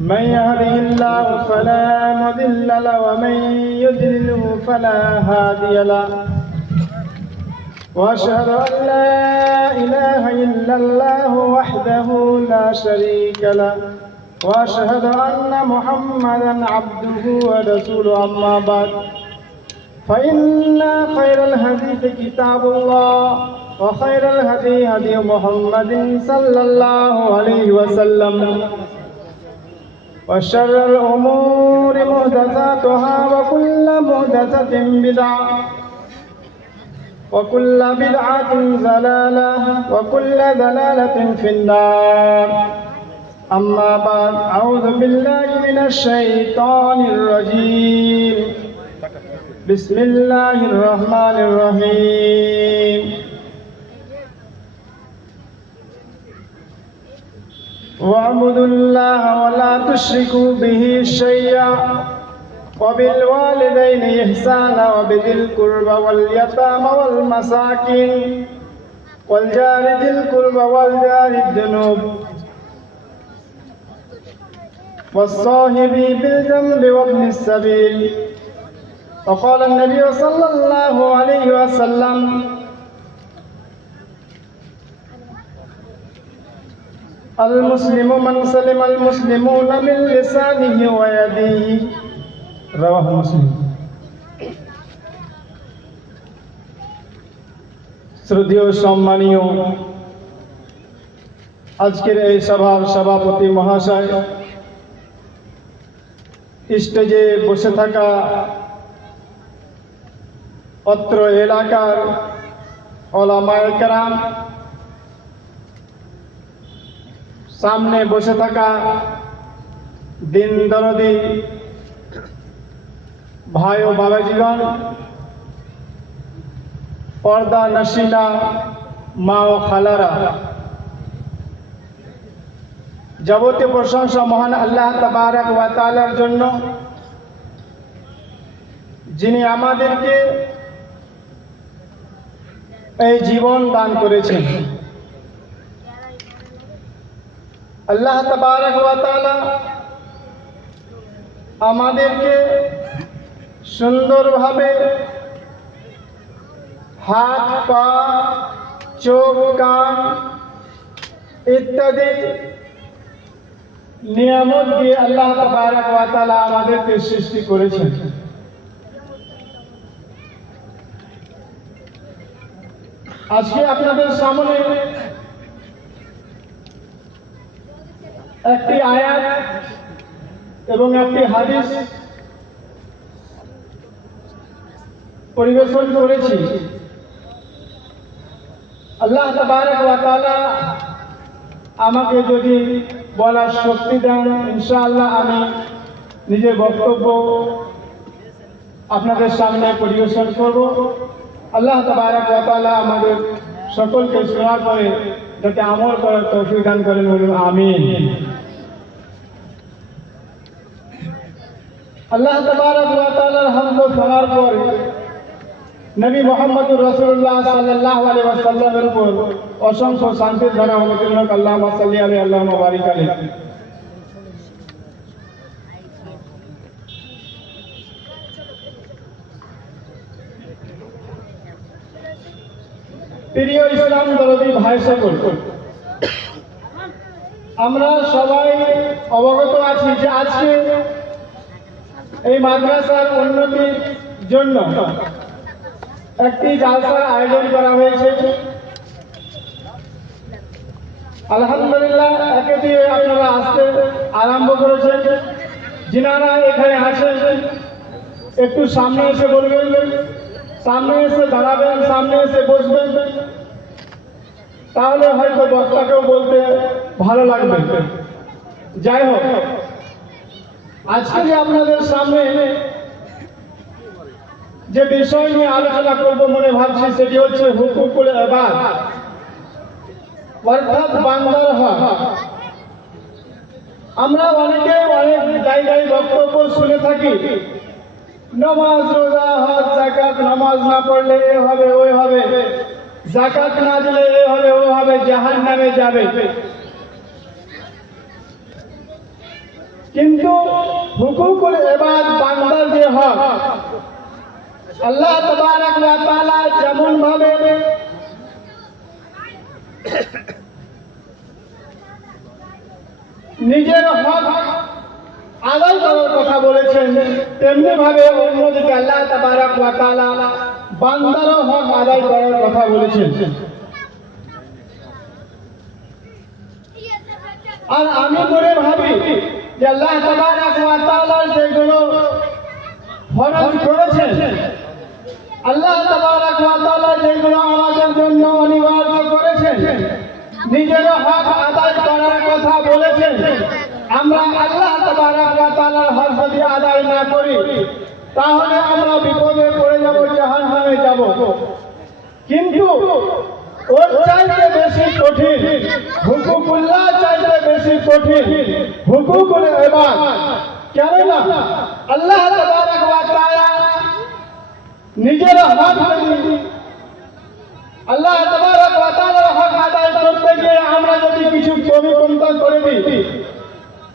من يهده الله فلا مضل له ومن يضلله فلا هادي له. وأشهد أن لا إله إلا الله وحده لا شريك له. وأشهد أن محمدا عبده ورسوله. أما بعد فإن خير الحديث كتاب الله وخير الهدي هدي محمد صلى الله عليه وسلم. وشر الأمور محدثاتها وكل محدثة بدعة وكل بدعة ضلالة وكل ضلالة في النار. أما بعد أعوذ بالله من الشيطان الرجيم. بسم الله الرحمن الرحيم. واعبدوا الله ولا تشركوا به شيئا. وبالوالدين إحسانا وبذي القربى واليتامى والمساكين. والجار ذي القربى والجار الذنوب. والصاحب بالجنب وابن السبيل. وقال النبي صلى الله عليه وسلم المسلم من سلم المسلمون من لسانه ويديه رواه مسلم শ্রদ্ধেয় সম্মানীয় আজকের এই সভার সভাপতি মহাশয় স্টেজে বসে থাকা অত্র এলাকার ওলামায়ে কেরাম সামনে বসে থাকা দিন দরদি, ভাই ও বাবাজীগণ, পর্দা নসিনা, মা ও খালারা। যাবতীয় প্রশংসা মহান আল্লাহ তাবারক জন্য, যিনি আমাদেরকে এই জীবন দান করেছেন। আল্লাহ তবারক আমাদেরকে সুন্দরভাবে হাত, পা, চোখ, কান ইত্যাদি নিয়ামত দিয়ে আল্লাহ তবারক ওয়া আমাদেরকে সৃষ্টি করেছেন। আজকে আপনাদের সামনে একটি আয়াত এবং একটি হাদিস পরিবেশন করেছি। আল্লাহ আমাকে যদি বলার শক্তি দেন, ইনশাআল্লাহ আমি নিজের বক্তব্য আপনাদের সামনে পরিবেশন করব। আল্লাহ তাআলা আমাদের সকলকে শোনার পরে যাতে আমল করার তৌফিক দান করেন বলুন, আমিন। আল্লাহ তাবারক ওয়া তাআলার হামদ ও সালার পর নবী মুহাম্মদুর রাসূলুল্লাহ সাল্লাল্লাহু আলাইহি ওয়াসাল্লামের উপর অসংখ্য শান্তির ধারা অবতীর্ণ আল্লাহুম্মা সাল্লি আলাইহি, আল্লাহুম্মা বারিক আলাইহি। প্রিয় ইসলাম দরদি ভাই সকল, আমরা সবাই অবগত আছি যে আজকে এই মাদ্রাসার উন্নতির জন্য একটি জালসার আয়োজন করা হয়েছে। আলহামদুলিল্লাহ, একে দিয়ে আপনারা আসতে আরম্ভ করেছেন। যিনারা এখানে আছেন, একটু সামনে এসে বলবেন, সামনে এসে দাঁড়াবেন, সামনে এসে বসবেন। তাহলে হয়তো বক্তাকেও বলতে ভালো লাগবে। যাই হোক, আজকে যে আপনাদের সামনে যে বিষয় নিয়ে আলোচনা করব মনে ভাবছি সেটি হচ্ছে হুকুকুল এবাদ অর্থাৎ বান্দার হক। আমরা অনেকে অনেক জায়গায় বক্তব্য শুনে থাকি, নমাজ, রোজা, হজ জাকাত নামাজ না পড়লে এ হবে ওই হবে। জাকাত না দিলে এ হবে, ও হবে জাহান নামে যাবে। কিন্তু হুকুকুল এবাদ বান্দার যে হক, আল্লাহ তাবারাক ওয়া যেমন ভাবে নিজের হক আদায় করার কথা বলেছেন তেমনি ভাবে অন্যদিকে আল্লাহ তাবারাক ওয়া বান্দারও হক আদায় করার কথা বলেছেন। আর আমি মনে ভাবি যে আল্লাহ তাবারাক ওয়া তাআলা যেগুলো ফরজ করেছেন, আল্লাহ তাবারাক ওয়া তাআলা যেগুলো আমাদের জন্য অনিবার্য করেছেন নিজের হক আদায় করার কথা বলেছেন। আমরা আল্লাহ তাবারাক ওয়া তাআলার হক যদি আদায় না করি তাহলে আমরা বিপদে পড়ে যাব, জাহান্নামে যাব। কিন্তু ওর চাইতে বেশি কঠিন হুকুকুল্লাহ চাইতে বেশি কঠিন হুকুকুল এবার কেননা আল্লাহ নিজের হক আল্লাহ তাবারাক ওয়া হক আদায় করতে গিয়ে আমরা যদি কিছু কমি কমতা করে দিই,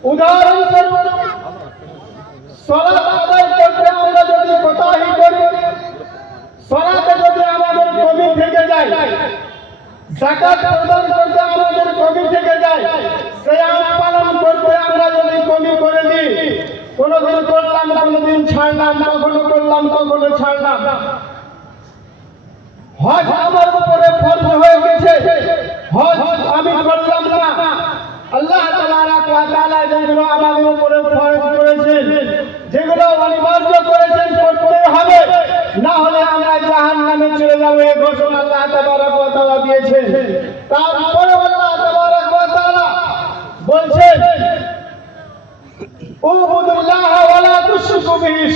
উদাহরণস্বরূপ, সালাত আদায় করতে কোতাহি করি। সালাতে যদি আমাদের কমি থেকে যায়, জাকাত প্রদান করতে আমাদের কমি থেকে যায় সিয়াম পালন করতে আমরা যদি কমি করে দিই, কোনোদিন করলাম কোনোদিন ছাড়লাম কখনো করলাম কখনো ছাড়লাম হজ আমার উপরে ফরজ হয়ে গেছে। হজ আমি করলাম না। আল্লাহ তাআলা যেগুলো আমাদের উপরে ফরজ করেছেন। যেগুলো অনিবার্য করেছেন করতে হবে। না হলে আমরা জাহান্নামে চলে যাব এই ঘোষণা আল্লাহ তাবারাক ওয়া দিয়েছেন। তারপরে আল্লাহ তাবারাক ওয়া বলছেন, উবুদুল্লাহ ওয়া তুশরিকু বিহি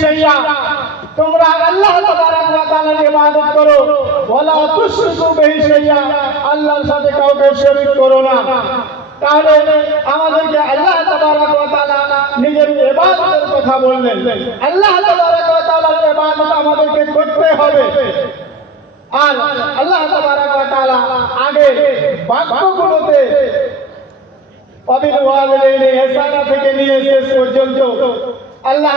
তোমরা আল্লাহ তাবারাক ইবাদত করো। তুশরিকু বিহি আল্লাহর সাথে কাউকে শরীক করো না। তাহলে আমাদেরকে আল্লাহ নিজের ইবাদতের কথা বললেন। আল্লাহ তাবারাক আমাদেরকে করতে হবে। আর আল্লাহ আগে বাক্যগুলোতে থেকে নিয়ে শেষ পর্যন্ত আল্লাহ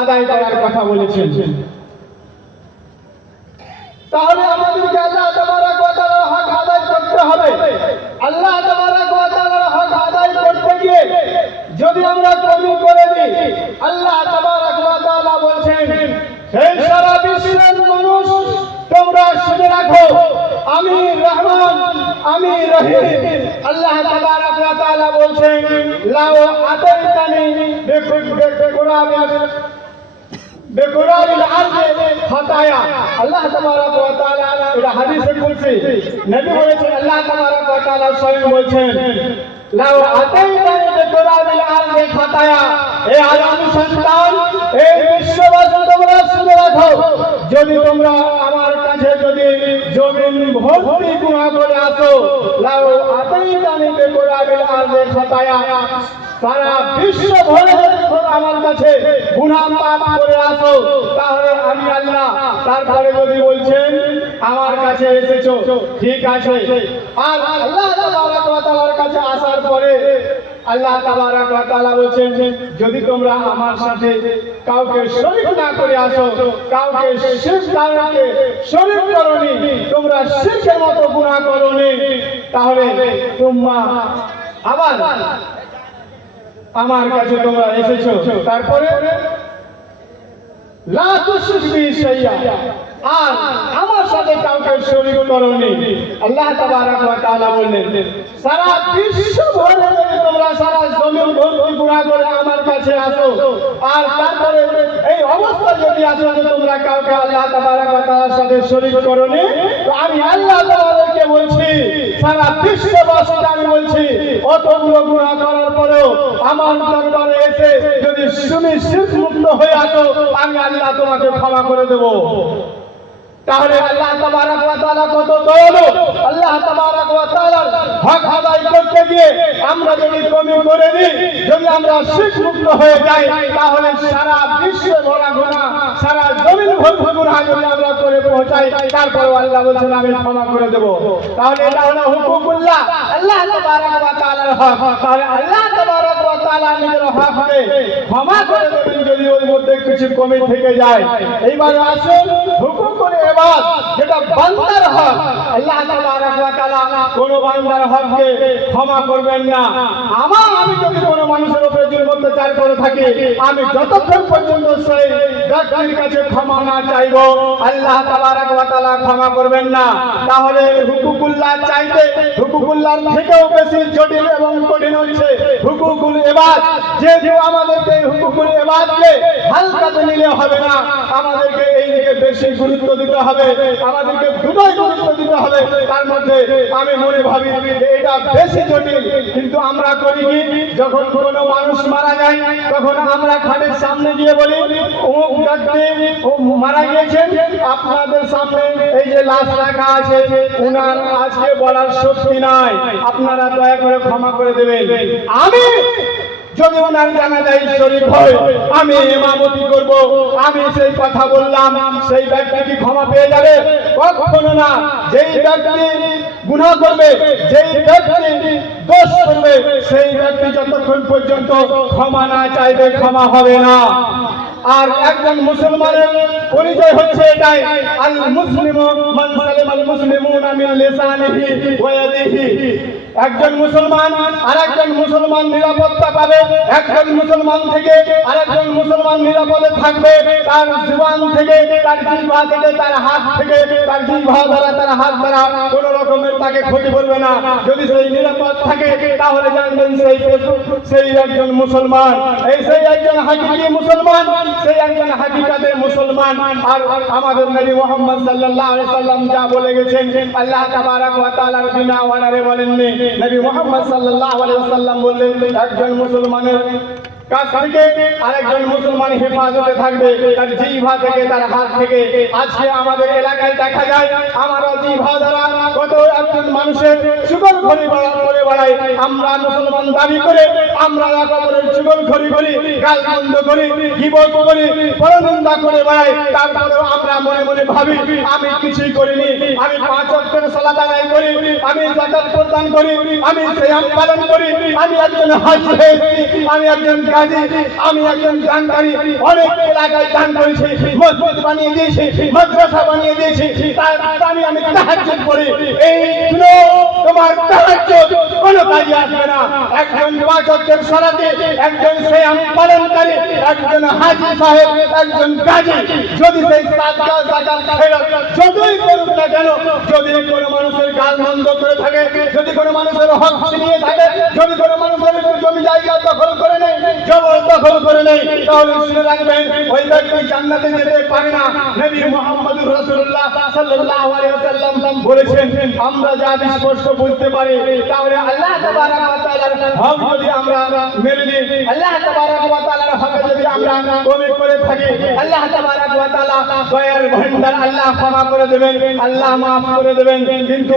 আদায় করার কথা বলেছেন। তাহলে আমাদেরকে আল্লাহ তাবারাক ওয়া তাআলার হক আদায় করতে হবে। আল্লাহ তাবারাক ওয়া তাআলার হক আদায় করতে গিয়ে যদি আমরা কমি করে দিই আল্লাহ তাবারাক ওয়া তাআলা বলছেন, হে সারা বিশ্বের মানুষ, তোমরা শুনে রাখো আমি রহমান আমি রহিম। আল্লাহ তাবারাক ওয়া তাআলা বলছেন, লাও আতাইতানি বিকুল বিকুরাবিল বেকুরাবিল আরদে খাতায়া। আল্লাহ তাবারাক ওয়া তাআলা এটা হাদিসে কুলসি নবী বলেছেন, আল্লাহ তাবারাক ওয়া তাআলা স্বয়ং বলছেন লাও আতাইতানি বেকুরাবিল আরদে খাতায়া। এ আদম সন্তান এই বিশ্ববাসী তোমরা শুনে রাখো। যদি তোমরা আমার কাছে যদি জমিন ভর্তি গুণা করে আসো লাও আতাইতানি বেকুরাবিল আরদে খাতায়া। সারা বিশ্ব ভরে আমার কাছে গুনাহ পাপ করে আসো তাহলে আমি আল্লাহ তারপরে যদি বলছেন আমার কাছে এসেছ ঠিক আছে। আর আল্লাহ তাআলার কাছে আসার পরে আল্লাহ তাবারাক ওয়া তাআলা বলছেন যদি তোমরা আমার সাথে কাউকে শরীক না করে আসো কাউকে শিরক কারণে শরীক করনি তোমরা শিরকের মতো গুনাহ করনি তাহলে তোমরা আবার আমার কাছে তোমরা এসেছ। তারপরে? লা তুশরিকু শাইয়া আর আমার সাথে কাউকে শরীক করনি। আল্লাহ তাবারাক ওয়া তাআলা বললেন, সারা বিশ্ব ভরে তোমরা সারা জমিন ভর্তি গুনাহ করে আমার কাছে আসো, আর তারপরে এই অবস্থা যদি আসো যে তোমরা কাউকে আল্লাহ তাবারাক ওয়া তাআলার সাথে শরীক করনি, তো আমি আল্লাহ তাআলাকে বলছি, সারা বিশ্ববাসীকে আমি বলছি অতগুলো গুণা করার পরেও আমার দরবারে এসে যদি তুমি শীত মুক্ত হয়ে আসো, আমি আল্লাহ তোমাকে ক্ষমা করে দেবো। তাহলে আল্লাহ তাবারাক ওয়া কত দয়ালু। আল্লাহ তাবারাক ওয়া হক আদায় করতে গিয়ে আমরা যদি কমি করে দিই, যদি আমরা হয়ে যাই, তাহলে সারা বিশ্বে ভরা সারা জমিন যদি আমরা করে পৌঁছাই তারপর আল্লাহ আমি ক্ষমা করে দেব। তাহলে এটা হলো হুকুকুল্লাহ আল্লাহ হক। তাহলে আল্লাহ তাআলা ক্ষমা করবেন না। আমি যতক্ষণ পর্যন্ত ক্ষমা না চাইব, আল্লাহ ক্ষমা করবেন না। তাহলে হুকুকুল্লাহ চাইতে হুকুকুল্লাহর থেকেও বেশি জটিল এবং কঠিন হচ্ছে। হুকুকুল এবাদ যেহেতু আমাদেরকে হুকুকুল এবাদকে হালকাতে নিলে হবে না। আমাদেরকে এই দিকে বেশি গুরুত্ব দিতে হবে। আমাদেরকে দুটোই গুরুত্ব দিতে হবে। তার মধ্যে আমি মনে ভাবি এটা বেশি জটিল। কিন্তু আমরা করি কি? যখন কোনো মানুষ মারা যায়, তখন আমরা খাটের সামনে গিয়ে বলি ও ব্যক্তি ও মারা গিয়েছেন? আপনাদের সামনে এই যে লাশ রাখা আছে, উনার আজকে বলার শক্তি নাই। আপনারা দয়া করে ক্ষমা করে দেবেন। আমি যদি ওনার জানাজাই শরীর হয় আমি ইমামতি করব। আমি সেই কথা বললাম, সেই ব্যক্তি কি ক্ষমা পেয়ে যাবে? কখনো না। যেই ব্যক্তি গুণা করবে, যেই ব্যক্তি দোষ করবে, সেই ব্যক্তি যতক্ষণ পর্যন্ত ক্ষমা না চাইবে, ক্ষমা হবে না। আর একজন মুসলমানের পরিচয় হচ্ছে এটাই। আল মুসলিম মান সালিম মুসলিমুনা মিন লিসানিহি ওয়া ইয়াদিহি। একজন মুসলমান আর একজন মুসলমান নিরাপত্তা পাবে। একজন মুসলমান থেকে আরেকজন মুসলমান নিরাপদে থাকবে। তার জীবন থেকে, তার জিহ্বা থেকে, তার হাত থেকে, তার জিহ্বা দ্বারা, তার হাত দ্বারা কোনো রকমের তাকে ক্ষতি করবে না। যদি সেই নিরাপদ থাকে, তাহলে জানবেন সেই সেই একজন মুসলমান। এই সেই একজন হাকিকি মুসলমান, সেই একজন হাকিকাতে মুসলমান। আর আমাদের নবী মোহাম্মদ সাল্লাল্লাহু আলাইহি সাল্লাম যা বলে গেছেন, আল্লাহ তাবারাক ওয়া তাআলার বিনা ওয়ানারে বলেননি। নবী মোহাম্মদ সাল্লাল্লাহু আলাইহি সাল্লাম বললেন, একজন মুসলমানের আরেকজন মুসলমান হেফাজতে থাকবে, তার জিভা থেকে, তার হাত থেকে। আজকে আমাদের এলাকায় দেখা যায়, আমারও জিভা দ্বারা কত একজন মানুষের চুগল ঘড়ি করে বেড়াই আমরা মুসলমান দাবি করে, আমরা একেবারের চুগল ঘড়ি করি গাল বন্ধ করি গিবত করি পরনিন্দা করে বেড়াই। তারপরেও আমরা মনে মনে ভাবি, আমি কিছুই করিনি। আমি পাঁচ অক্ষর সালাত আদায় করি, আমি জাকাত প্রদান করি, আমি সিয়াম পালন করি, আমি একজন হাজি আমি একজন গাজী আমি একজন দানকারী অনেক এলাকায় দান করেছি মসজিদ বানিয়ে দিয়েছি, মাদ্রাসা বানিয়ে দিয়েছি, তার আমি আমি তাহাজ্জুদ করি। এই তোমার তাহাজ্জুদ কোনো কাজে আসবে না। একজন পাঁচ অক্ষর সালাতে, একজন সিয়াম পালনকারী, একজন হাজি সাহেব, একজন গাজী। যদি সেই সাদকা ফেরত যতই করুক না কেন, যদি কোনো মানুষের গাল বন্ধ করে থাকে, যদি কোনো মানুষের হক ছিনিয়ে থাকে, যদি কোনো মানুষের জমি জায়গা দখল করে নেয় জবর আমরা যা স্পষ্ট বুঝতে পারি, তাহলে আল্লাহ তাবারাক হক যদি আমরা মেনে নিই, আল্লাহ হক যদি আমরা কমে করে থাকি, আল্লাহ আল্লাহ করে দেবেন, আল্লাহ মাফ করে দেবেন। কিন্তু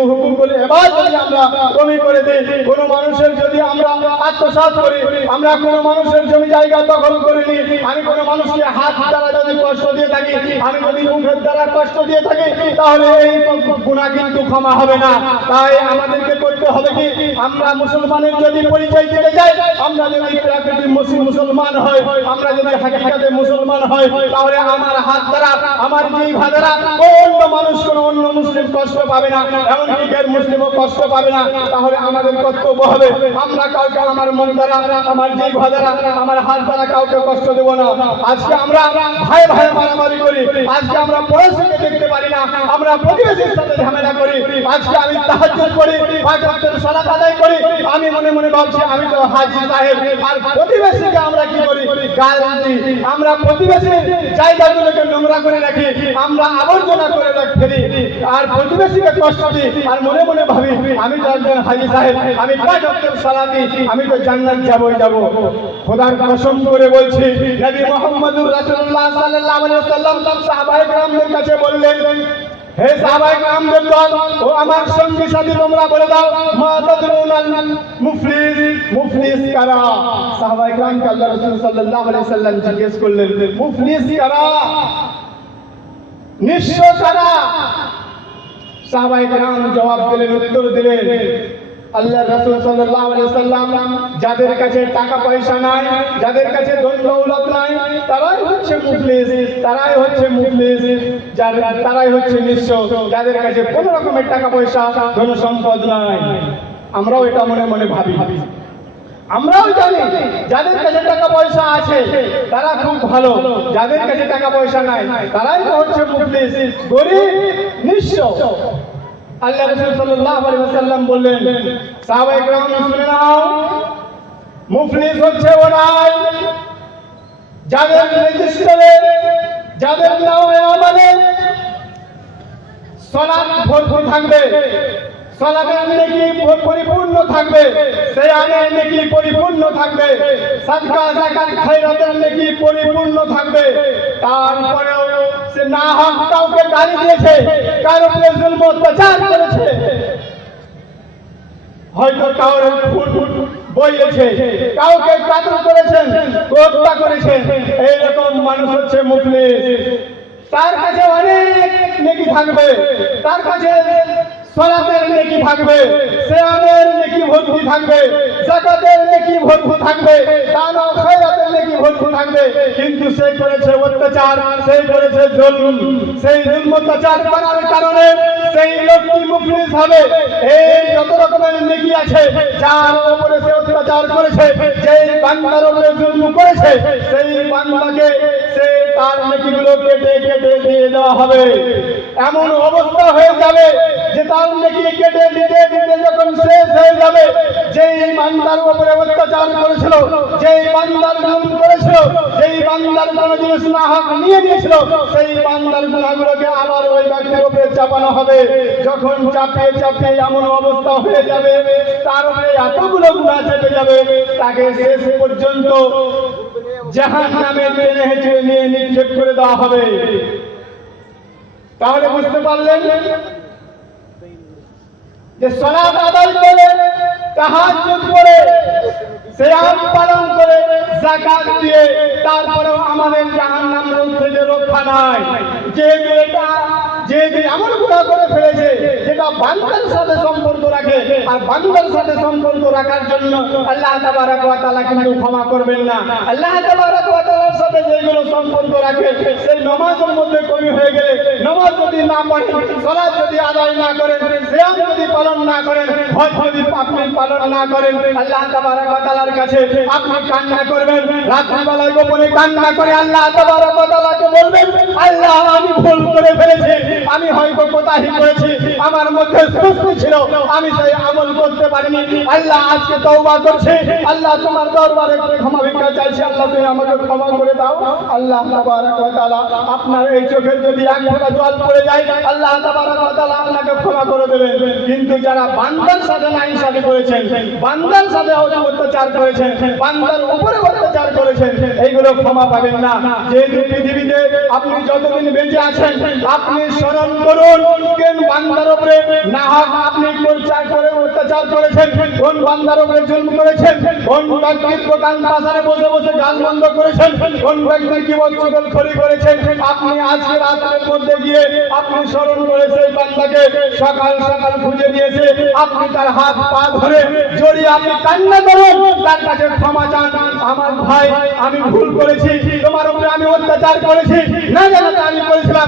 আমরা কমে করে দেই, কোনো মানুষের যদি আমরা আত্মসাৎ করি, আমরা কোনো মানুষের জমি জায়গা দখল করে নিই আমি কোনো মানুষকে হাত দ্বারা যদি কষ্ট দিয়ে থাকি, আমি যদি মুখের দ্বারা কষ্ট দিয়ে থাকি, তাহলে এই গুণা কিন্তু ক্ষমা হবে না। তাই আমাদেরকে করতে হবে কি? আমরা মুসলমানের যদি পরিচয় দিতে যাই আমরা যদি প্রাকৃতিক মুসলিম মুসলমান হয় আমরা যদি হাকিকাতে মুসলমান হয় তাহলে আমার হাত দ্বারা, আমার জিভা দ্বারা অন্য মানুষ কোনো অন্য মুসলিম কষ্ট পাবে না। এমনকি গের মুসলিমও কষ্ট পাবে না। তাহলে আমাদের কর্তব্য হবে, আমরা কাউকে আমার মন দ্বারা, আমার জিভা দ্বারা আমার হাত দ্বারা কাউকে কষ্ট দেব না। আজকে আমরা ভাই ভাই মারামারি করি। আজকে আমরা পড়াশোনা দেখতে পারি না। আমরা প্রতিবেশীর সাথে ঝামেলা করি। আজকে আমি তাহাজ্জুদ করি পাঁচ সালাত আদায় করি। আমি মনে মনে ভাবছি, আমি তো হাজি সাহেব। আর প্রতিবেশীকে আমরা কি করি? গাল দিই আমরা প্রতিবেশীর জায়গাগুলোকে নোংরা করে রাখি। আমরা আবর্জনা করে রাখ আর প্রতিবেশীকে কষ্ট দিই। আর মনে মনে ভাবি, আমি তো একজন হাজি সাহেব। আমি পাঁচ অক্টর সালামি আমি তো জান্নাত যাবই যাব। খোদার কসম করে বলছি, নবী মোহাম্মদুর রাসূলুল্লাহ সাল্লাল্লাহু আলাইহি ওয়াসাল্লাম সাহাবায়ে কেরামদের কাছে বললেন, হে সাহাবায়ে কেরামদের দল, ও আমার সঙ্গী সাথী, তোমরা বলে দাও, মা তাদরুনাল মুফলিস মুফলিস কারা? সাহাবায়ে কেরামকে আল্লাহ রাসূল সাল্লাল্লাহু আলাইহি ওয়াসাল্লাম জিজ্ঞেস করলেন, মুফলিস কারা? নিঃস্ব কারা? সাহাবায়ে কেরাম জবাব দিলেন, উত্তর দিলেন আল্লাহ রাসূল ওয়াসাল্লাম যাদের কাছে টাকা পয়সা নাই, যাদের কাছে দৌলত নাই, তারাই হচ্ছে মুফলিস, তারাই হচ্ছে মুফলিস তারাই হচ্ছে নিঃস্ব, যাদের কাছে কোনো রকমের টাকা পয়সা, ধন সম্পদ নাই। আমরাও এটা মনে মনে ভাবি ভাবি। আমরাও জানি, যাদের কাছে টাকা পয়সা আছে, তারা খুব ভালো। যাদের কাছে টাকা পয়সা নাই, তারাই তো হচ্ছে মুফলিস, গরিব, নিঃস্ব। আল্লাহ রাসূল সাল্লাল্লাহু আলাইহি ওয়াসাল্লাম বললেন, সাহাবায়ে کرام শুনে নাও, মুফলিস হচ্ছে ওরাই যাদের রেজিস্টারে, যাদের নামে আমাদের সালাত ভরপুর থাকবে। সলাতের নেকি পরিপূর্ণ থাকবে? সেয়ামের নেকি পরিপূর্ণ থাকবে? সাদকা যাকাত খয়রাতের নেকি পরিপূর্ণ থাকবে? তারপরেও সে না হক কাউকে গালি দিয়েছে, কার উপরে জুলম, অত্যাচার করেছে। হয়তো কাউর ফুট ফুট বইয়েছে কাউকে কাতল করেছেন, হত্যা করেছেন, এইরকম মানুষ হচ্ছে মুফলিস তার কাছে অনেক নেকি থাকবে, তার কাছে সলাতের নেকি থাকবে, সেয়ামের নেকি ভরপুর থাকবে, জাকাতের নেকি ভরপুর থাকবে, দান খয়রাতের নেকি ভরপুর থাকবে। কিন্তু সে করেছে অত্যাচার, সে করেছে জুলম, সেই জুলম অত্যাচার করার কারণে সেই লোকটি মুফলিস হবে। এই যত রকমের নেকি আছে, যার উপরে সে অত্যাচার করেছে, যেই বান্দার উপরে জুলম করেছে, সেই বান্দাকে তার নেকিগুলো কেটে কেটে দিয়ে দেওয়া হবে। এমন অবস্থা হয়ে যাবে যে তার নেকি কেটে, দিতে দিতে যখন শেষ হয়ে যাবে, যেই বান্দার উপরে অত্যাচার করেছিল, যেই বান্দার জুলম করেছিল, যেই বান্দার কোনো জিনিস না নিয়ে নিয়েছিল, সেই বান্দার গুণাগুলোকে আবার ওই ব্যক্তির উপরে চাপানো হবে। যখন চাপিয়ে চাপিয়ে এমন অবস্থা হয়ে যাবে, তার উপরে এতগুলো গুণা চেপে যাবে, তাকে শেষ পর্যন্ত জাহান নামে টেনে হেঁচড়ে নিয়ে নিক্ষেপ করে দেওয়া হবে। তাহলে বুঝতে পারলেন যে সলাপ আদায় করে, তাহাজ্জুদ করে, সিয়াম পালন করে, যাকাত দিয়ে তারপরেও আমাদের জাহান্নাম থেকে রক্ষা নাই। যে এটা যে করে ফেলেছে সাথে সম্পর্ক রাখে, আর সাথে রাখার জন্য আল্লাহ তাবারাক কিন্তু ক্ষমা করবেন না। আল্লাহ তাবারাক সাথে যেগুলো সম্পর্ক রাখে, সেই নামাজের মধ্যে কমি হয়ে গেলে নামাজ যদি না পড়েন, সালাত যদি আদায় না করেন, সিয়াম যদি পালন না করেন, হজ যদি আপনি পালন না করেন, আল্লাহ তাআলার কাছে আপনি কান্না করবেন, রাত্রিবেলায় গোপনে কান্না করে আল্লাহ তাআলাকে বলবেন, আল্লাহ, আমি ভুল করে ফেলেছি, আমি হয়তো কোতাহি করেছি, আমার মধ্যে সুস্থ ছিল, আমি সেই আমল করতে পারিনি, আল্লাহ আজকে তওবা করছি, আল্লাহ তোমার দরবারে ক্ষমা ভিক্ষা চাইছি, আল্লাহ তুমি আমাকে ক্ষমা করে দাও। আল্লাহ আপনার এই চোখের যদি এক ফোঁটা জল পড়ে যায়, আল্লাহ আপনাকে ক্ষমা করে দেবেন। কিন্তু যারা বান্দার সাথে নাইনসাফি করেছেন, বান্দার সাথে অত্যাচার করেছেন, বান্দার উপরে অত্যাচার করেছেন, এইগুলো ক্ষমা পাবেন না। যেহেতু পৃথিবীতে আপনি যতদিন বেঁচে আছেন, আপনি স্মরণ করুন, কেন বান্দার উপরে না হক আপনি অত্যাচার করে অত্যাচার করেছেন, কোন বান্দার উপরে জুলম করেছেন, কোন ব্যক্তির দোকান বাজারে বসে বসে গান বন্ধ করেছেন আমি ভুল করেছি। তোমার উপরে আমি অত্যাচার করেছি। না জানাতে আমি করেছিলাম।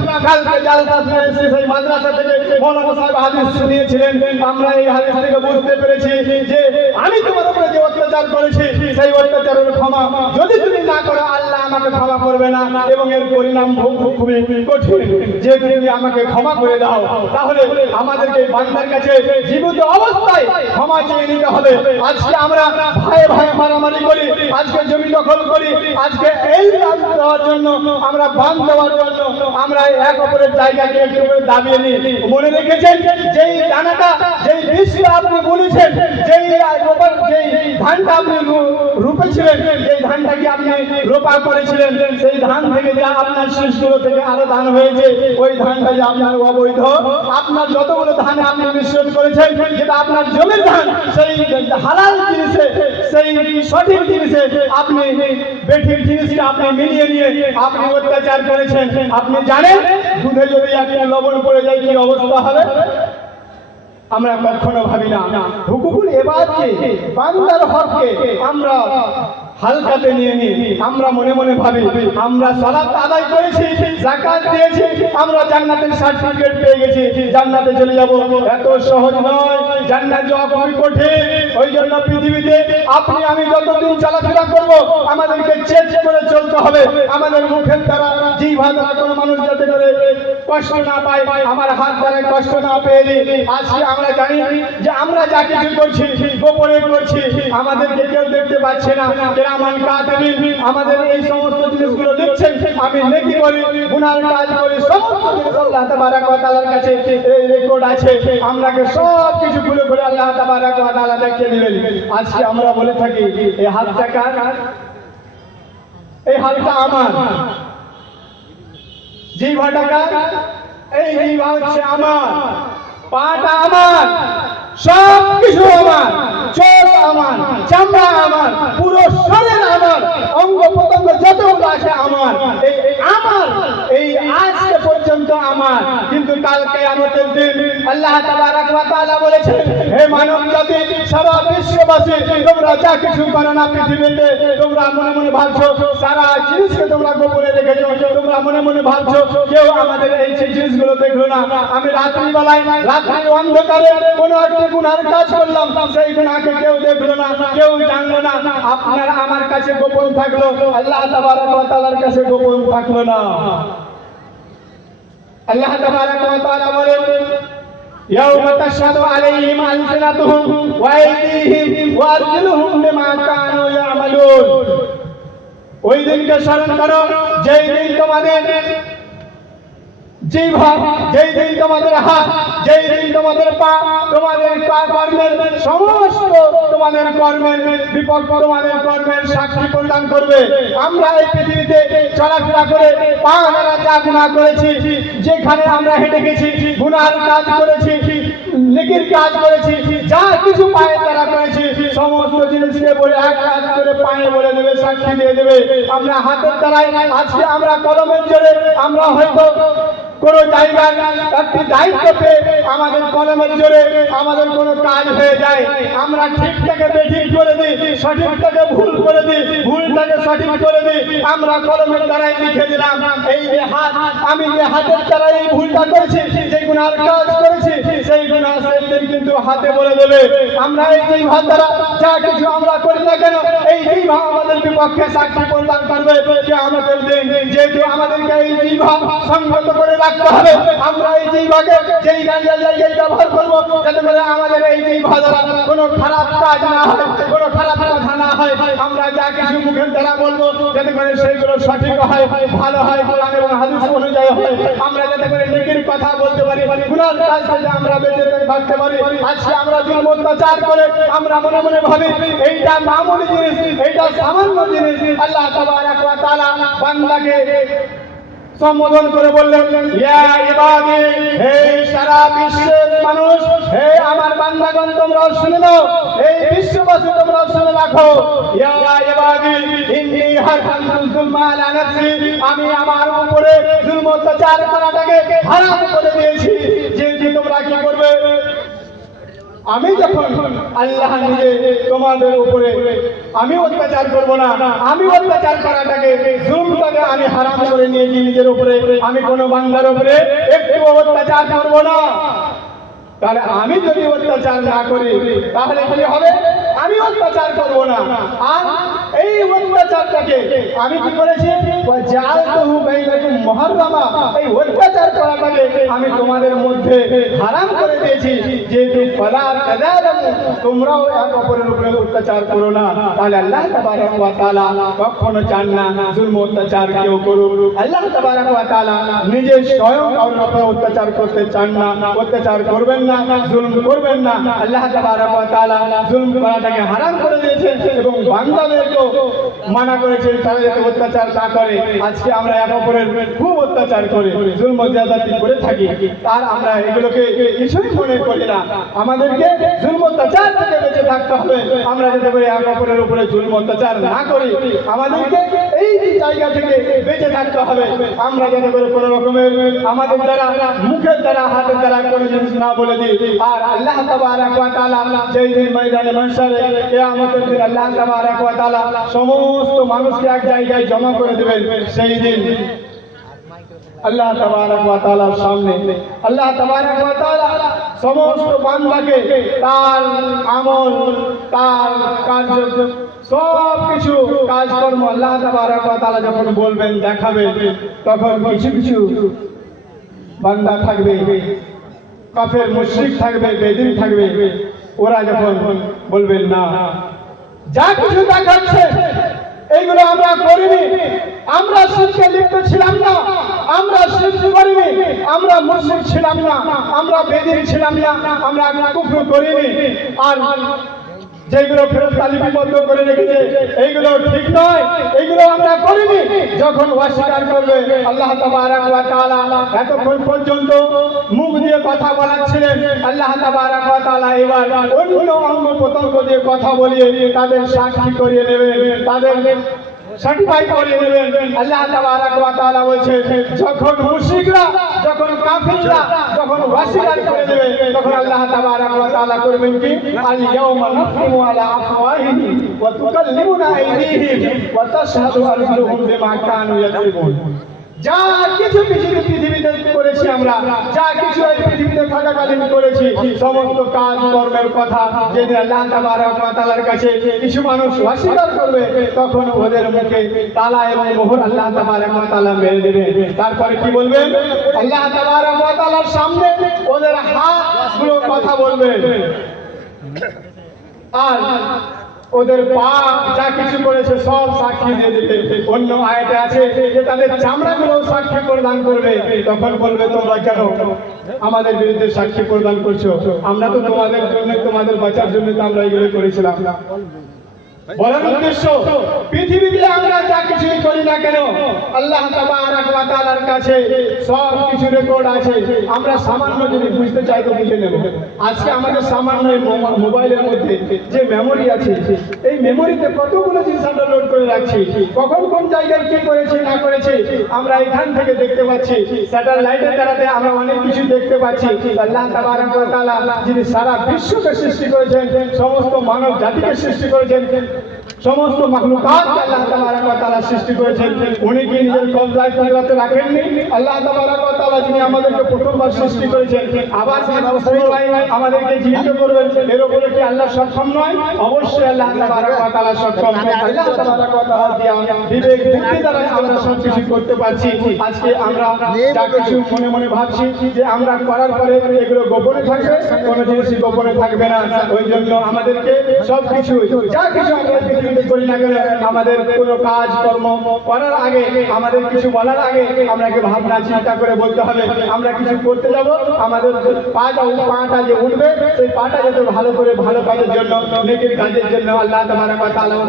মাদ্রাসা থেকে মৌলানা শুনিয়েছিলেন। আমরা এই হাদিস থেকে বুঝতে পেরেছি যে আমি তোমার উপরে যে অত্যাচার করেছি, সেই অত্যাচারের ক্ষমা যদি তুমি না করো আল্লাহ আমাকে ক্ষমা করবে না এবং এর পরিণাম খুবই কঠিন। যে তুমি আমাকে ক্ষমা করে দাও, তাহলে আমাদেরকে বান্দার কাছে জীবিত অবস্থায় ক্ষমা চেয়ে নিতে হবে। আজকে আমরা ভাই ভাই মারামারি করি, আজকে জমি দখল করি, আজকে এই বাঁধ দেওয়ার জন্য, আমরা বাঁধ দেওয়ার জন্য, আমরা এক অপরের জায়গাকে একটু করে দাবিয়ে নিই। মনে রেখেছেন, যেই দানাটা, যেই বীজটা আপনি বলেছেন যেই যেই ধানটা আপনি রুপেছিলেন যেই ধানটাকে আপনি রোপা করেছিলেন, সেই ধান থেকে যে আপনার শীষগুলো থেকে আরও ধান হয়েছে, ওই ধানটা যে আপনার অবৈধ, আপনার যতগুলো ধান আপনি মিশ্রণ করেছেন, যেটা আপনার জমির ধান, সেই হালাল জিনিসে, সেই সঠিক জিনিসে আপনি বেঠিক জিনিসকে আপনি মিলিয়ে নিয়ে আপনি অত্যাচার করেছেন। আপনি জানেন, দুধে যদি একটা লবণ পড়ে যায়, কি অবস্থা হবে? আমরা কখনো ভাবি না। হুকুকুল এবারকে বান্দার হককে আমরা হালকাতে নিয়ে নিই আমরা মনে মনে ভাবি, আমরা সালাত আদায় করেছি যাকাত দিয়েছি, আমরা জান্নাতের সার্টিফিকেট পেয়ে গেছি, জান্নাতে চলে যাব। এত সহজ নয়, জান্নাত যাওয়া খুবই কঠিন। ওই জন্য পৃথিবীতে আপনি, আমি যতদিন চলাফেরা করব, আমাদেরকে চেঞ্জ করে চলতে হবে। আমাদের মুখের দ্বারা জিভা দ্বারা কোনো মানুষ যাতে করে কষ্ট না পায়, আমার হাত দ্বারা কষ্ট না পেয়ে। আজকে আমরা জানি যে আমরা যা কিছু করছি, গোপনে করছি, আমাদেরকে কেউ দেখতে পাচ্ছে না। কাতেবিন আমাদের এই সমস্ত জিনিসগুলো আমি নেকি করি কাজ করি সমস্ত আল্লাহ তাবারাক ওয়া তাআলার কাছে এই রেকর্ড আছে। আমরাকে সব কিছু আল্লাহ তাবারাক ওয়া তাআলা দেখিয়ে আজকে আমরা বলে থাকি, এই হাতটা কার? এই হাতটা আমার। জিভাটা কার? এই জিভা হচ্ছে আমার। পাটা আমার। সব কিছু আমার। আমার চামড়া আমার পুরো শরীর আমার অঙ্গ প্রত্যঙ্গ যতগুলো আছে আমার আমার এই আজকে পর্যন্ত আমার। কিন্তু কালকে আমাদের দিন আল্লাহ তাআলা বলেছেন, হে মানব জাতি, সারা বিশ্ববাসী, তোমরা যা কিছু করো না পৃথিবীতে, তোমরা মনে মনে ভাবছ, সারা জিনিসকে তোমরা গোপনে রেখেছো, তোমরা মনে মনে ভাবছ, কেউ আমাদের এই সেই জিনিসগুলো দেখল না। আমি রাত্রি বেলায় রাত্রি অন্ধকারে কোনো একটা গুনার কাজ করলাম, সেই গুনাকে কেউ দেখল না, কেউ জানলো না। আপনার আমার কাছে গোপন থাকল, আল্লাহ তাআলার কাছে গোপন থাকল না। আল্লাহ তাবারাক ওয়া তাআলা বলেন يوم تشهد عليهم ألسنتهم وأيديهم وأرجلهم بما كانوا يعملون ওই দিনকে স্মরণ করো যেই দিন তোমাদের জিভা যেই দিন তোমাদের হাত, যেই দিন তোমাদের পা, তোমাদের কর্মের সমস্ত তোমাদের কর্মের বিপদ তোমাদের কর্মের সাক্ষী প্রদান করবে। আমরা এই পৃথিবীতে চলাফেরা করে পা দ্বারা যা গুণা করেছি, যেখানে আমরা হেঁটে গেছি, গুনার কাজ করেছি, নেকির কাজ করেছি, যা কিছু পায়ের তারা করেছি, সমস্ত জিনিসকে বলে এক এক করে পায়ে বলে দেবে, সাক্ষী দিয়ে দেবে। আমরা হাতের দ্বারাই আজকে আমরা কলমের জোরে, আমরা হয়তো কোন জায়গায় একটি দায়িত্ব পেয়ে আমাদের কলমের জোরে আমাদের কোনো কাজ হয়ে যায়। আমরা ঠিকটাকে বেঠিক করে দিই, সঠিকটাকে ভুল করে দিই, ভুলটাকে সঠিক করে দিই, আমরা কলমের দ্বারাই লিখে দিলাম, এই যে হাত, আমি যে হাতের দ্বারা এই ভুলটা করেছি, যে গুণার কাজ করেছি, সেই গুণা কিন্তু হাতে বলে দেবে। আমরা এই যে ভাত দ্বারা যা কিছু আমরা করি না কেন, এই জিভা আমাদের বিপক্ষে সাক্ষী প্রদান করবে। যে আমাদের দিন, যেহেতু আমাদেরকে এই জিভা সংগত করে রাখতে হবে, আমরা এই জিভাকে যেই গাঞ্জা জায়গায় ব্যবহার করব, যাতে করে আমাদের এই জিভা দ্বারা কোনো খারাপ কাজ না হয়, কোনো খারাপ কথা না হয়। আমরা যা কিছু মুখের দ্বারা বলব, যাতে করে সেইগুলো সঠিক হয়, ভালো হয়, কোরআন এবং হাদিস অনুযায়ী হয়। আমরা যাতে করে নেকির কথা বলতে পারি, গুনার কাজ আমরা বেঁচে থাকতে পারি। আজকে আমরা জুলম অত্যাচার করে, আমরা মনে মনে এইটা মামুলি জিনিস, এইটা সামান্য জিনিস। আল্লাহ সম্বোধন করে বললেন হে সারা বিশ্বের মানুষ, হে আমার বান্দাগণ তোমরা শুনে নাও। এই বিশ্ববাসী তোমরা শুনে রাখো। আমি আমার উপরে জুলম অত্যাচার করাটাকে হারাম করে দিয়েছি যে তোমরা কি করবে আমি যখন আল্লাহ নিজে তোমাদের উপরে, আমি অত্যাচার করব না, আমি অত্যাচার করাটাকে জুম করে আমি হারাম করে নিয়েছি নিজের উপরে, আমি কোনো বান্দার উপরে একটু অত্যাচার করব না। তাহলে আমি যদি অত্যাচার না করি, তাহলে কি হবে? আমি অত্যাচার করব না। আর এই অত্যাচারটাকে আমি কি করেছি? মুহাররামা। এই অত্যাচার করাটাকে আমি তোমাদের মধ্যে হারাম করে দিয়েছি। যেহেতু তোমরাও এক অপরের উপরে অত্যাচার করো না। তাহলে আল্লাহ তাবারক ওয়া তাআলা কখনো চান না জুলম অত্যাচার কেউ করুক। আল্লাহ তাবারক ওয়া তাআলা নিজে স্বয়ং কারোর উপরে অত্যাচার করতে চান না। অত্যাচার করবেন না। জুলম করবেন না। আল্লাহ তাআলা জুলম করাটাকে হারাম করে দিয়েছেন এবং বান্দাদেরকেও মানা করেছেন, তারা যাতে অত্যাচার না করে। আজকে আমরা এক অপরের খুব অত্যাচার করে, জুলম জাদাতি করে থাকি। আর আমরা এগুলোকে কিছুই মনে করি না। আমাদেরকে জুলম অত্যাচার থেকে বেঁচে থাকতে হবে। আমরা যাতে করে এক অপরের উপরে জুলম অত্যাচার না করি। আমাদেরকে এই জায়গা থেকে বেঁচে থাকতে হবে। আমরা যাতে করে কোনো রকমের আমাদের দ্বারা, মুখের দ্বারা, হাতের দ্বারা কোনো জিনিস না বলে সমস্ত মানুষকে এক জায়গায় জমা করে দেবেন সেই দিন। আল্লাহ তাবারক সামনে। আল্লাহ সমস্ত বান্দাকে তার আমল, তার কার্য সব কিছু কাজকর্ম আল্লাহ তাবারক যখন বলবেন দেখাবে তখন কিছু কিছু বান্দা থাকবে। কাফের মুশরিক থাকবে, বেদিন থাকবে, ওরা যখন বলবেন না। যা কিছু দেখাচ্ছে এইগুলো আমরা করিনি। আমরা শিরকে লিপ্ত ছিলাম না, আমরা শিখতে করিনি, আমরা মুসলিম ছিলাম না, আমরা বেদিন ছিলাম না, আমরা কুফর করিনি। আর যেগুলো ফেরত তালিপিবদ্ধ করে রেখেছে, এইগুলো ঠিক নয়। এইগুলো আমরা করিনি। যখন অস্বীকার করবে, আল্লাহ এতক্ষণ পর্যন্ত মুখ দিয়ে কথা বলাচ্ছিলেন। আল্লাহ এবার অন্য অঙ্গ প্রত্যঙ্গ দিয়ে কথা বলিয়ে তাদের সাক্ষী করিয়ে নেবেন। তাদের সার্টিফাই করে নেবেন আল্লাহ তাবারাক ওয়া তাআলা বলছে, যখন মুশরিকরা, যখন কাফিররা, যখন ওয়াসিকার করে দেবে, তখন আল্লাহ তাবারাক ওয়া তাআলা করবেন কি? আল ইয়াউমা নাখতিমু আলা আফওয়াহিহিম ওয়া তুকাল্লিমুনা আইদিহিম ওয়া তাশহাদু আরজুলুহুম বিমা কানু যা কিছু পৃথিবী পৃথিবীতে করেছি আমরা, যা কিছু এই পৃথিবীতে থাকাকালীন করেছি, সমস্ত কাজ কর্মের কথা যেদিন আল্লাহ তাআলার কাছে কিছু মানুষ অস্বীকার করবে, তখন ওদের মুখে তালা এবং মোহর আল্লাহ তাআলা মেরে দেবে। তারপরে কি বলবেন আল্লাহ তাআলার সামনে ওদের হাতগুলো কথা বলবে। আর ওদের পা যা কিছু করেছে সব সাক্ষী দিয়ে দেবে। অন্য আয়তে আছে যে তাদের চামড়াগুলো সাক্ষী প্রদান করবে। তখন বলবে, তোমরা কেন আমাদের বিরুদ্ধে সাক্ষী প্রদান করছ? আমরা তো তোমাদের জন্য তোমাদের বাঁচার জন্য তো আমরা এগুলো করেছিলাম। বলার উদ্দেশ্য, পৃথিবীতে আমরা যা কিছুই করি না কেন, আল্লাহ কাছে সব কিছু রেকর্ড আছে। আমরা সামান্য যদি বুঝতে চাই তো বুঝে নেব। আজকে আমাদের সামান্য মোবাইলের মধ্যে যে মেমোরি আছে, এই মেমোরিতে কতগুলো জিনিস আমরা লোড করে রাখছি? কখন কোন জায়গায় কি করেছে, না করেছে, আমরা এখান থেকে দেখতে পাচ্ছি। স্যাটেলাইটের দ্বারাতে আমরা অনেক কিছু দেখতে পাচ্ছি। আল্লাহ তাআলা যিনি সারা বিশ্বকে সৃষ্টি করেছেন, সমস্ত মানব জাতিকে সৃষ্টি করেছেন সমস্ত সৃষ্টি করেছেন, উনি কি নিজের কবজায় কুদরতে রাখেননি? আল্লাহ তাআলা যিনি আমাদেরকে প্রথমবার সৃষ্টি করেছেন, আবার আমাদেরকে জীবিত করবেন, এর উপরে কি আল্লাহ সক্ষম নয়? অবশ্যই আল্লাহ তাআলা সক্ষম যা কিছু আমরা করার এগুলো থাকবে, কোনো থাকবে না। ওই জন্য আমাদেরকে সব কিছু যা কিছু আমাদের কোনো কাজ, কর্ম করার আগে, আমাদের কিছু বলার আগে আপনাকে ভাবনা, চিন্তা করে বলতে হবে? আমরা কিছু করতে যাব? আমাদের পাটা পাটা যে উঠবে, সেই পাটা যাতে ভালো করে, ভালো কাজের জন্য, নেকের কাজের জন্য আল্লাহ তাআলা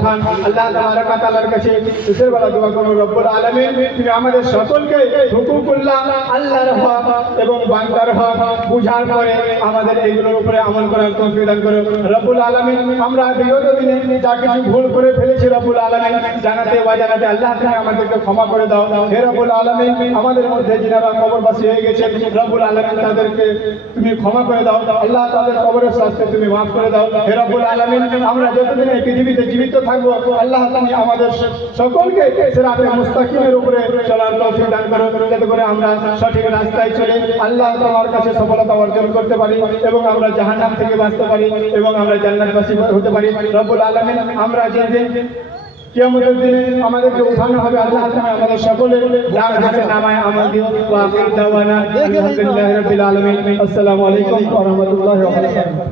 খান আল্লাহ ওয়া তাআলার কাছে শেষের বেলা দোয়া আলামিন তুমি আমাদের সকলকে হুকুকুল্লাহ আল্লাহর হক এবং বান্দার হক বুঝার পরে আমাদের এইগুলোর উপরে আমল করার তৌফিক দান করো রব্বুল আলামিন, আমরা বিগত দিনে যা কিছু ভুল করে ফেলেছি রব্বুল আলামিন। জানাতে জানাতে আল্লাহ তুমি আমাদেরকে ক্ষমা করে দাও। হে রব্বুল আলামিন, আমাদের মধ্যে যিনারা কবরবাসী হয়ে গেছে রব্বুল আলামিন তাদেরকে তুমি ক্ষমা করে দাও। আল্লাহ তাদের কবরের শাস্তি তুমি মাফ করে দাও। হে রব্বুল আলামিন, আমরা যতদিন এই পৃথিবীতে জীবিত থাকব, আল্লাহ তুমি আমাদের সকলকে সিরাতে মুস্তাকিমের উপরে চলার তৌফিক দান করো যাতে করে আমরা সঠিক রাস্তায় চলে। আল্লাহ তোমার কাছে সফলতা অর্জন করতে পারি এবং আমরা জাহান্নাম থেকে বাঁচতে পারি এবং আমরা জান্নাতবাসী হতে পারি। রব্বুল আলামিন আমরা যে যে কিয়ামতের দিনে আমাদেরকে উঠানো হবে আল্লাহ তাআলা আমাদের সকলের ডাক হাতে নামায় আমল দিও ওয়া আখির দাওয়ানা। আলহামদুলিল্লাহি রাব্বিল আলামিন। আসসালামু আলাইকুম ওয়া রাহমাতুল্লাহি ওয়া বারাকাতুহু।